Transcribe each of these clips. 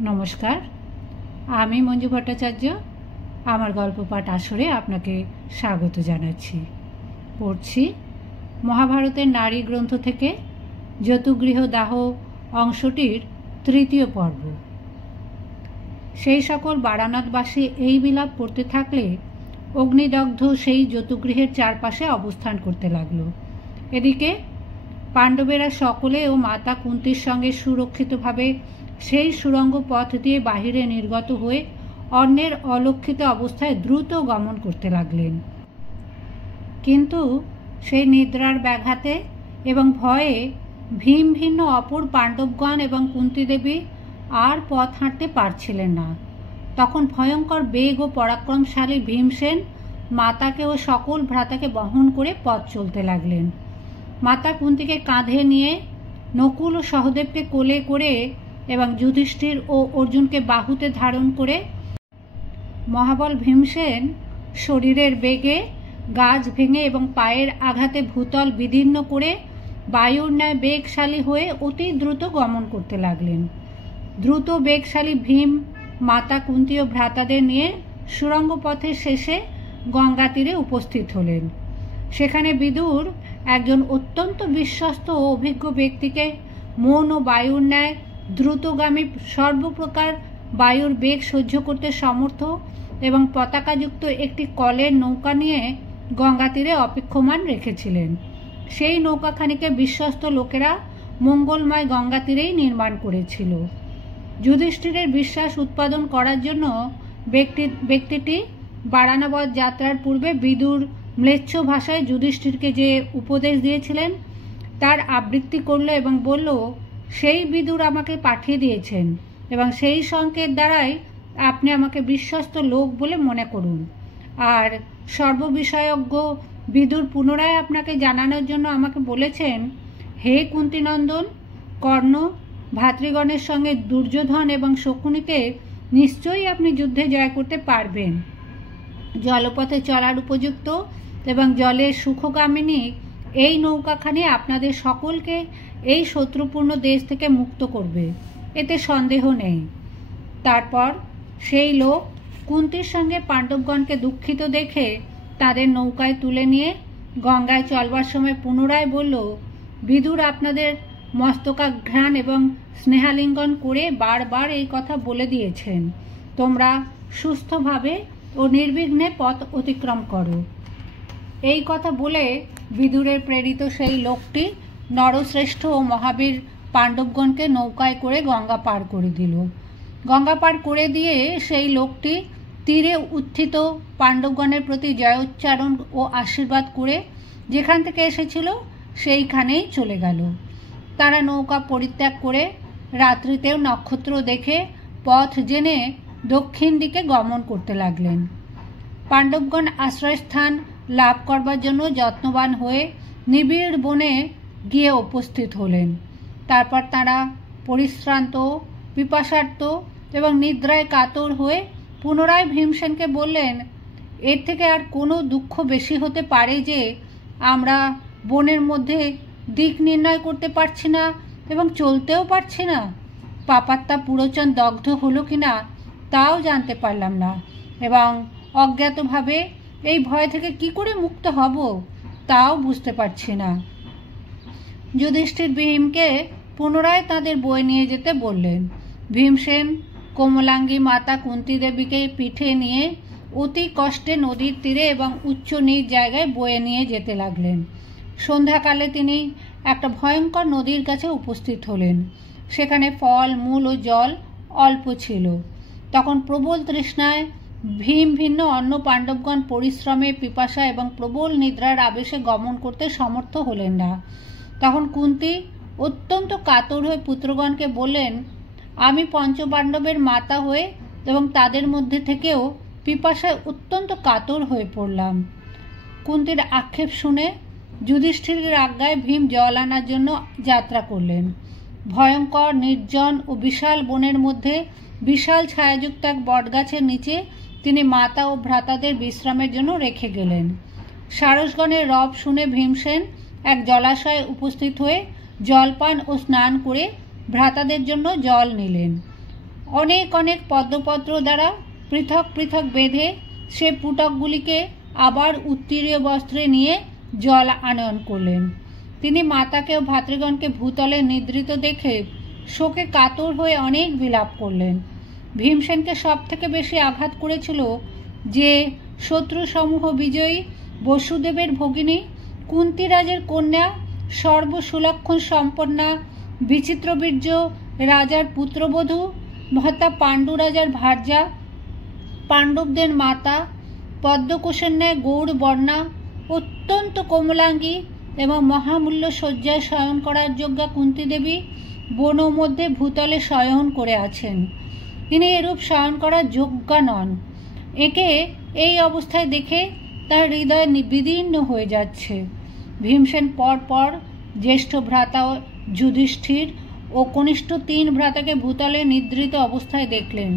নমস্কার, আমি মঞ্জু ভট্টাচার্য। আমার গল্প পাঠ আসরে আপনাকে স্বাগত জানাচ্ছি। পড়ছি মহাভারতের নারী গ্রন্থ থেকে যতুগৃহ দাহ অংশটির তৃতীয় পর্ব। সেই সকল বারাণাথবাসী এই বিলাপ পড়তে থাকলে অগ্নিদগ্ধ সেই যতুগৃহের চারপাশে অবস্থান করতে লাগল। এদিকে পাণ্ডবেরা সকলে ও মাতা কুন্তির সঙ্গে সুরক্ষিতভাবে সেই সুড়ঙ্গ পথ দিয়ে বাহিরে নির্গত হয়ে অন্যের অলক্ষিত অবস্থায় দ্রুত গমন করতে লাগলেন। কিন্তু সেই নিদ্রার ব্যাঘাতে এবং ভয়ে ভীম ভিন্ন অপর পাণ্ডবগণ এবং কুন্তী দেবী আর পথ হাঁটতে পারছিলেন না। তখন ভয়ঙ্কর বেগ ও পরাক্রমশালী ভীমসেন মাতাকে ও সকল ভ্রাতাকে বহন করে পথ চলতে লাগলেন। মাতা কুন্তীকে কাঁধে নিয়ে, নকুল ও সহদেবকে কোলে করে এবং যুধিষ্ঠির ও অর্জুনকে বাহুতে ধারণ করে মহাবল ভীমসেন শরীরের বেগে গাছ ভেঙে এবং পায়ের আঘাতে ভূতল বিদীর্ণ করে বায়ুর ন্যায় বেগশালী হয়ে অতি দ্রুত গমন করতে লাগলেন। দ্রুত বেগশালী ভীম মাতা কুন্তী ও ভ্রাতাদের নিয়ে সুড়ঙ্গ পথের শেষে গঙ্গা তীরে উপস্থিত হলেন। সেখানে বিদুর একজন অত্যন্ত বিশ্বস্ত ও অভিজ্ঞ ব্যক্তিকে মন ও বায়ুর ন্যায় দ্রুতগামী সর্বপ্রকার বায়ুর বেগ সহ্য করতে সমর্থ এবং পতাকাযুক্ত একটি কলের নৌকা নিয়ে গঙ্গা তীরে অপেক্ষমান রেখেছিলেন। সেই নৌকাখানিকে বিশ্বস্ত লোকেরা মঙ্গলময় গঙ্গা তীরেই নির্মাণ করেছিল। যুধিষ্ঠিরের বিশ্বাস উৎপাদন করার জন্য ব্যক্তিটি বারাণাবত যাত্রার পূর্বে বিদুর ম্লেচ্ছ ভাষায় যুধিষ্ঠিরকে যে উপদেশ দিয়েছিলেন তার আবৃত্তি করল এবং বলল, সেই বিদুর আমাকে পাঠিয়ে দিয়েছেন এবং সেই সংকেত দ্বারাই আপনি আমাকে বিশ্বস্ত লোক বলে মনে করুন। আর সর্ববিষয়জ্ঞ বিদুর পুনরায় আপনাকে জানানোর জন্য আমাকে বলেছেন, হে কুন্তীনন্দন, কর্ণ ভাতৃগণের সঙ্গে দুর্যোধন এবং শকুনিকে নিশ্চয়ই আপনি যুদ্ধে জয় করতে পারবেন। জলপথে চলার উপযুক্ত এবং জলের সুখগামিনী এই নৌকাখানি আপনাদের সকলকে এই শত্রুপূর্ণ দেশ থেকে মুক্ত করবে, এতে সন্দেহ নেই। তারপর সেই লোক কুন্তীর সঙ্গে পাণ্ডবগণকে দুঃখিত দেখে তাদের নৌকায় তুলে নিয়ে গঙ্গায় চলবার সময় পুনরায় বলল, বিদুর আপনাদের মস্তকাঘ্রাণ এবং স্নেহালিঙ্গন করে বারবার এই কথা বলে দিয়েছেন, তোমরা সুস্থভাবে ও নির্বিঘ্নে পথ অতিক্রম করো। এই কথা বলে বিদুরের প্রেরিত সেই লোকটি নরশ্রেষ্ঠ ও মহাবীর পাণ্ডবগণকে নৌকায় করে গঙ্গা পার করে দিল। গঙ্গা পার করে দিয়ে সেই লোকটি তীরে উত্থিত পাণ্ডবগণের প্রতি জয়োচ্চারণ ও আশীর্বাদ করে যেখান থেকে এসেছিল সেইখানেই চলে গেল। তারা নৌকা পরিত্যাগ করে রাত্রিতেও নক্ষত্র দেখে পথ জেনে দক্ষিণ দিকে গমন করতে লাগলেন। পাণ্ডবগণ আশ্রয়স্থান লাভ করবার জন্য যত্নবান হয়ে নিবিড় বনে গিয়ে উপস্থিত হলেন। তারপর তারা পরিশ্রান্ত, পিপাসার্ত এবং নিদ্রায় কাতর হয়ে পুনরায় ভীমসেনকে বললেন, এর থেকে আর কোনো দুঃখ বেশি হতে পারে যে আমরা বনের মধ্যে দিক নির্ণয় করতে পারছি না এবং চলতেও পারছি না। পাপাত্তা পুরোচন দগ্ধ হলো কিনা তাও জানতে পারলাম না এবং অজ্ঞাতভাবে এই ভয় থেকে কি করে মুক্ত হব তাও বুঝতে পারছি না। যুধিষ্ঠির ভীমকে পুনরায় তাদের বয়ে নিয়ে যেতে বললেন। ভীমসেন কোমলাঙ্গী মাতা কুন্তী দেবীকে পিঠে নিয়ে অতি কষ্টে নদীর তীরে এবং উচ্চ নিচ জায়গায় বয়ে নিয়ে যেতে লাগলেন। সন্ধ্যাকালে তিনি একটা ভয়ঙ্কর নদীর কাছে উপস্থিত হলেন। সেখানে ফল, মূল ও জল অল্প ছিল। তখন প্রবল তৃষ্ণায় ভীম ভিন্ন অন্য পাণ্ডবগণ পরিশ্রমে, পিপাসা এবং প্রবল নিদ্রার আবেশে গমন করতে সমর্থ হলেন না। তখন কুন্তী অত্যন্ত কাতর হয়ে পুত্রগণকে বললেন, আমি পঞ্চপাণ্ডবের মাতা হয়ে এবং তাদের মধ্যে থেকেও পিপাসায় অত্যন্ত কাতর হয়ে পড়লাম। কুন্তীর আক্ষেপ শুনে যুধিষ্ঠিরের আজ্ঞায় ভীম জল আনার জন্য যাত্রা করলেন। ভয়ঙ্কর নির্জন ও বিশাল বনের মধ্যে বিশাল ছায়াযুক্ত এক বটগাছের নিচে তিনি মাতা ও ভ্রাতাদের বিশ্রামের জন্য রেখে গেলেন। সারসগণের রব শুনে ভীমসেন এক জলাশয়ে উপস্থিত হয়ে জলপান ও স্নান করে ভ্রাতাদের জন্য জল নিলেন। অনেক অনেক পদ্মপত্র দ্বারা পৃথক পৃথক বেঁধে সে পুটকগুলিকে আবার উত্তীর্ণ বস্ত্রে নিয়ে জল আনয়ন করলেন। তিনি মাতাকে ও ভাতৃগণকে ভূতলে নিদ্রিত দেখে শোকে কাতর হয়ে অনেক বিলাপ করলেন। ভীমসেনকে সব থেকে বেশি আঘাত করেছিল যে শত্রুসমূহ বিজয়ী বসুদেবের ভগিনী, কুন্তিরাজের কন্যা, সর্বসুলক্ষণ সম্পন্না বিচিত্রবীর্য রাজার পুত্রবধূ, ভ্রাতা পাণ্ডু রাজার ভার্যা, পাণ্ডবদের মাতা, পদ্মকোষের ন্যায় গৌড় বর্ণা, অত্যন্ত কোমলাঙ্গী এবং মহামূল্য শয্যায় শয়ন করার যোগ্যা কুন্তী দেবী বন মধ্যে ভূতলে শয়ন করে আছেন। তিনি এরূপ শয়ন করার যোগ্যা নন। একে এই অবস্থায় দেখে তার হৃদয় বিদীর্ণ হয়ে যাচ্ছে। ভীমসেন পরপর জ্যেষ্ঠ ভ্রাতা যুধিষ্ঠির ও কনিষ্ঠ 3 ভ্রাতাকে ভূতলে নিদ্রিত অবস্থায় দেখলেন।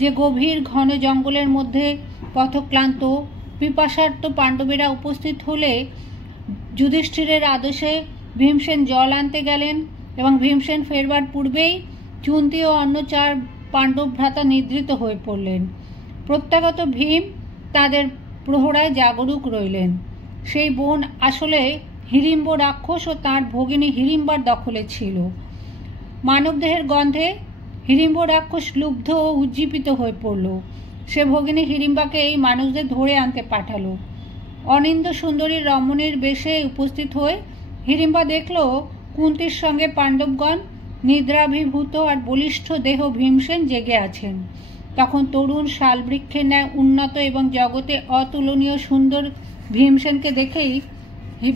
যে গভীর ঘন জঙ্গলের মধ্যে পথক্লান্ত পিপাসার্ত পাণ্ডবেরা উপস্থিত হলে যুধিষ্ঠিরের আদেশে ভীমসেন জল আনতে গেলেন এবং ভীমসেন ফেরবার পূর্বেই কুন্তী ও অন্য 4 পাণ্ডব ভ্রাতা নিদ্রিত হয়ে পড়লেন। প্রত্যাগত ভীম তাদের প্রহরায় জাগরুক রইলেন। সেই বন আসলে হিড়িম্ব রাক্ষস ও তাঁর ভগিনী হিড়িম্বার দখলে ছিল। মানবদেহের গন্ধে হিড়িম্ব রাক্ষস লুব্ধ ও উজ্জীবিত হয়ে পড়ল। সে ভগিনী হিড়িম্বাকে এই মানুষদের ধরে আনতে পাঠালো। অনিন্দ সুন্দরীর রমণীর বেশে উপস্থিত হয়ে হিড়িম্বা দেখল কুন্তীর সঙ্গে পাণ্ডবগণ নিদ্রাভিভূত আর বলিষ্ঠ দেহ ভীমসেন জেগে আছেন। তখন তরুণ শালবৃক্ষের ন্যায় উন্নত এবং জগতে অতুলনীয় সুন্দর ভীমসেনকে দেখেই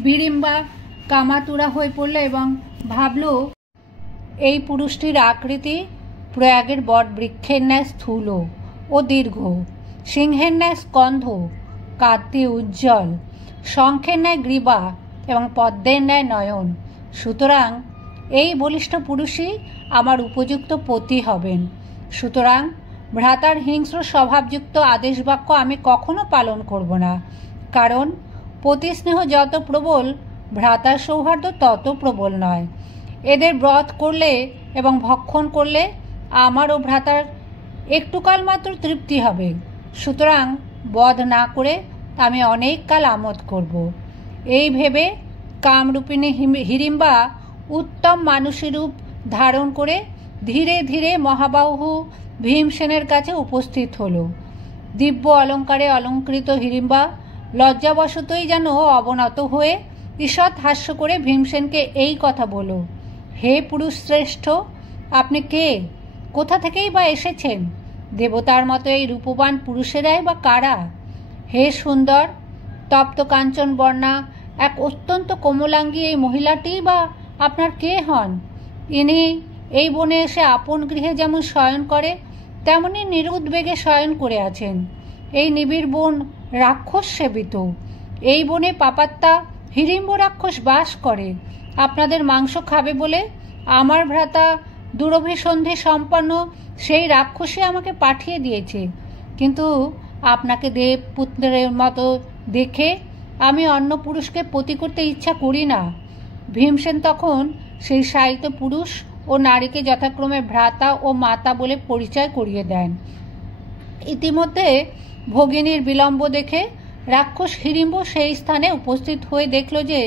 হিড়িম্বা কামাতুরা হয়ে পড়ল এবং ভাবল, এই পুরুষটির আকৃতি প্রয়াগের বট বৃক্ষের ন্যায় স্থূল ও দীর্ঘ, সিংহের ন্যায় স্কন্ধ, কান্তি উজ্জ্বল, শঙ্খের ন্যায় গ্রীবা এবং পদ্মের ন্যায় নয়ন। সুতরাং এই বলিষ্ঠ পুরুষই আমার উপযুক্ত পতি হবেন। সুতরাং ভ্রাতার হিংস্র স্বভাবযুক্ত আদেশ বাক্য আমি কখনো পালন করব না, কারণ পতি স্নেহ যত প্রবল ভ্রাতার সৌহার্দ্য তত প্রবল নয়। এদের ব্রত করলে এবং ভক্ষণ করলে আমার ও ভ্রাতার একটুকাল মাত্র তৃপ্তি হবে। সুতরাং বধ না করে আমি অনেক কাল আমোদ করব। এই ভেবে কামরূপিণী হিড়িম্বা উত্তম মানুষী রূপ ধারণ করে ধীরে ধীরে মহাবাহু ভীমসেনের কাছে উপস্থিত হল। দিব্য অলঙ্কারে অলঙ্কৃত হিড়িম্বা লজ্জাবশতই যেন অবনত হয়ে ঈষৎ হাস্য করে ভীমসেনকে এই কথা বলল, হে পুরুষ শ্রেষ্ঠ, আপনি কে? কোথা থেকেই বা এসেছেন? দেবতার মতো এই রূপবান পুরুষেরাই বা কারা? হে সুন্দর তপ্ত কাঞ্চন বর্ণা এক অত্যন্ত কোমলাঙ্গী এই মহিলাটিই বা আপনার কে হন? ইনি এই বনে এসে আপন গৃহে যেমন শয়ন করে তেমনি নিরুদ্বেগে শয়ন করে আছেন। এই নিবিড় বন রাক্ষস সেবিত। এই বনে পাপাত্তা হিড়িম্ব রাক্ষস বাস করে। আপনাদের মাংস খাবে বলে আমার ভ্রাতা দুরভিসন্ধি সম্পন্ন সেই রাক্ষসী আমাকে পাঠিয়ে দিয়েছে, কিন্তু আপনাকে দেবপুত্রের মতো দেখে আমি অন্য পুরুষকে পতি করতে ইচ্ছা করি না। ভীমসেন তখন সেই শায়িত পুরুষ ও নারীকে যথাক্রমে ভ্রাতা ও মাতা বলে পরিচয় করিয়ে দেন। ইতিমধ্যে ভগিনীর বিলম্ব দেখে রাক্ষস হিড়িম্ব সেই স্থানে উপস্থিত হয়ে দেখল যে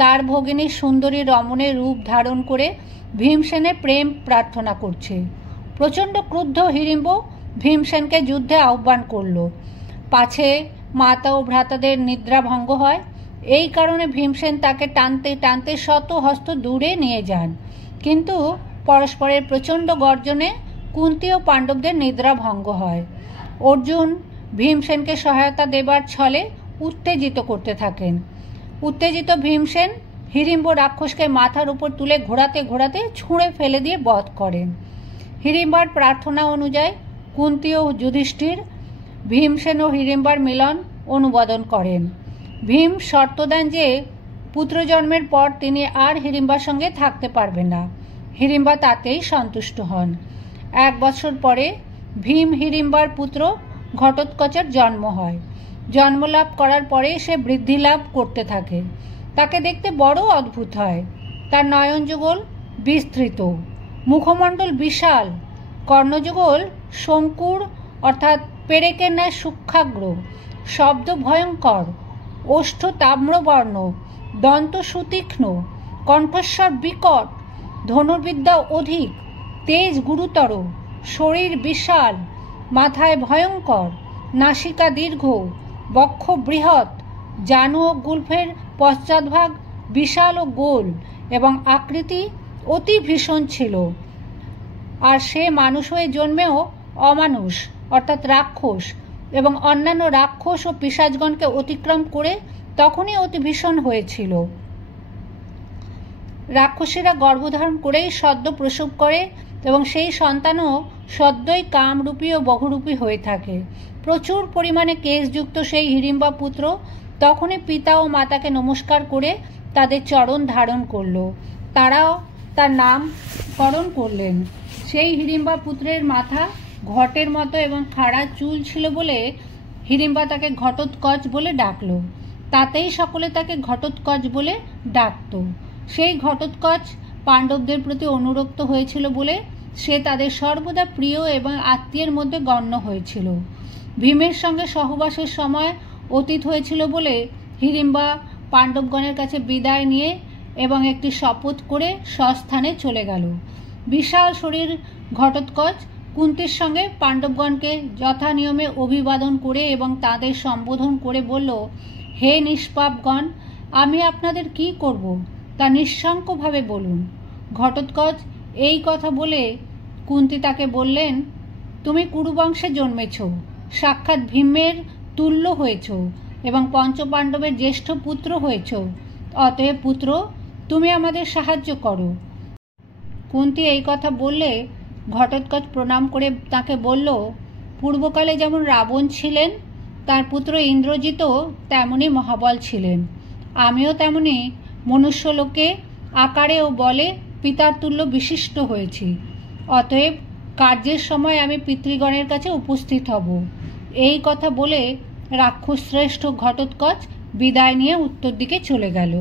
তার ভগিনী সুন্দরী রমণের রূপ ধারণ করে ভীমসেনের প্রেম প্রার্থনা করছে। প্রচণ্ড ক্রুদ্ধ হিড়িম্ব ভীমসেনকে যুদ্ধে আহ্বান করল। পাছে মাতা ও ভ্রাতাদের নিদ্রা ভঙ্গ হয়, এই কারণে ভীমসেন তাকে টানতে টানতে শত হস্ত দূরে নিয়ে যান। কিন্তু পরস্পরের প্রচণ্ড গর্জনে কুন্তী ও পাণ্ডবদের নিদ্রা ভঙ্গ হয়। অর্জুন ভীমসেনকে সহায়তা দেবার ছলে উত্তেজিত করতে থাকেন। উত্তেজিত ভীমসেন হিড়িম্ব রাক্ষসকে মাথার উপর তুলে ঘোরাতে ঘোরাতে ছুঁড়ে ফেলে দিয়ে বধ করেন। হিড়িম্বার প্রার্থনা অনুযায়ী কুন্তী ও যুধিষ্ঠির ভীমসেন ও হিড়িম্বার মিলন অনুমোদন করেন। ভীম শর্ত দেন যে পুত্র জন্মের পর তিনি আর হিড়িম্বার সঙ্গে থাকতে পারবেন না। হিড়িম্বা তাতেই সন্তুষ্ট হন। 1 বছর পরে ভীম হিড়িম্বার পুত্র ঘটোৎকচের জন্ম হয়। জন্মলাভ করার পরে সে বৃদ্ধি লাভ করতে থাকে। তাকে দেখতে বড় অদ্ভুত হয়। তার নয়নযুগল বিস্তৃত, মুখমণ্ডল বিশাল, কর্ণযুগল শঙ্কুর অর্থাৎ পেরেকের ন্যায় সূক্ষ্মাগ্র, শব্দ ভয়ঙ্কর, ওষ্ঠ তাম্রবর্ণ, দন্ত সুতীক্ষ্ণ, কণ্ঠস্বর বিকট, ধনুর্বিদ্যা অধিক, তেজ গুরুতর, শরীর বিশাল, মাথায় ভয়ঙ্কর, নাসিকা দীর্ঘ, বক্ষ বৃহৎ, জানু ও গুল্ফের পশ্চাৎভাগ বিশাল ও গোল এবং আকৃতি অতি ভীষণ ছিল। আর সে মানুষ হয়ে জন্মেও অমানুষ অর্থাৎ রাক্ষস এবং অন্যান্য রাক্ষস ও পিশাচগণকে অতিক্রম করে তখনই অতি ভীষণ হয়েছিল। রাক্ষসীরা গর্ভধারণ করেই সদ্য প্রসব করে এবং সেই সন্তানও সদ্যই কামরূপী ও বহুরূপী হয়ে থাকে। প্রচুর পরিমাণে কেশযুক্ত সেই হিড়িম্বা পুত্র তখনই পিতা ও মাতাকে নমস্কার করে তাদের চরণ ধারণ করল। তারাও তার নামকরণ করলেন। সেই হিড়িম্বা পুত্রের মাথা ঘটের মতো এবং খাড়া চুল ছিল বলে হিড়িম্বা তাকে ঘটোৎকচ বলে ডাকল। তাতেই সকলে তাকে ঘটোৎকচ বলে ডাকত। সেই ঘটোৎকচ পাণ্ডবদের প্রতি অনুরক্ত হয়েছিল বলে সে তাদের সর্বদা প্রিয় এবং আত্মীয়ের মধ্যে গণ্য হয়েছিল। ভীমের সঙ্গে সহবাসের সময় অতীত হয়েছিল বলে হিড়িম্বা পাণ্ডবগণের কাছে বিদায় নিয়ে এবং একটি শপথ করে স্বস্থানে চলে গেল। বিশাল শরীর ঘটোৎকচ কুন্তির সঙ্গে পাণ্ডবগণকে যথা নিয়মে অভিবাদন করে এবং তাদের সম্বোধন করে বলল, হে নিষ্পাপগণ, আমি আপনাদের কি করব তা নিঃশঙ্কভাবে বলুন। ঘটোৎকচ এই কথা বলে কুন্তি তাকে বললেন, তুমি কুরুবংশে জন্মেছ, সাক্ষাৎ ভীমের তুল্য হয়েছ এবং পঞ্চপাণ্ডবের জ্যেষ্ঠ পুত্র হয়েছ। অতএব পুত্র, তুমি আমাদের সাহায্য করো। কুন্তি এই কথা বললে ঘটোৎকচ প্রণাম করে তাকে বলল, পূর্বকালে যেমন রাবণ ছিলেন, তার পুত্র ইন্দ্রজিৎও তেমনি মহাবল ছিলেন। আমিও তেমনি মনুষ্যলোকে আকারে ও বলে পিতার তুল্য বিশিষ্ট হয়েছি। অতএব কার্যের সময় আমি পিতৃগণের কাছে উপস্থিত হব। এই কথা বলে রাক্ষসশ্রেষ্ঠ ঘটোৎকচ বিদায় নিয়ে উত্তর দিকে চলে গেল।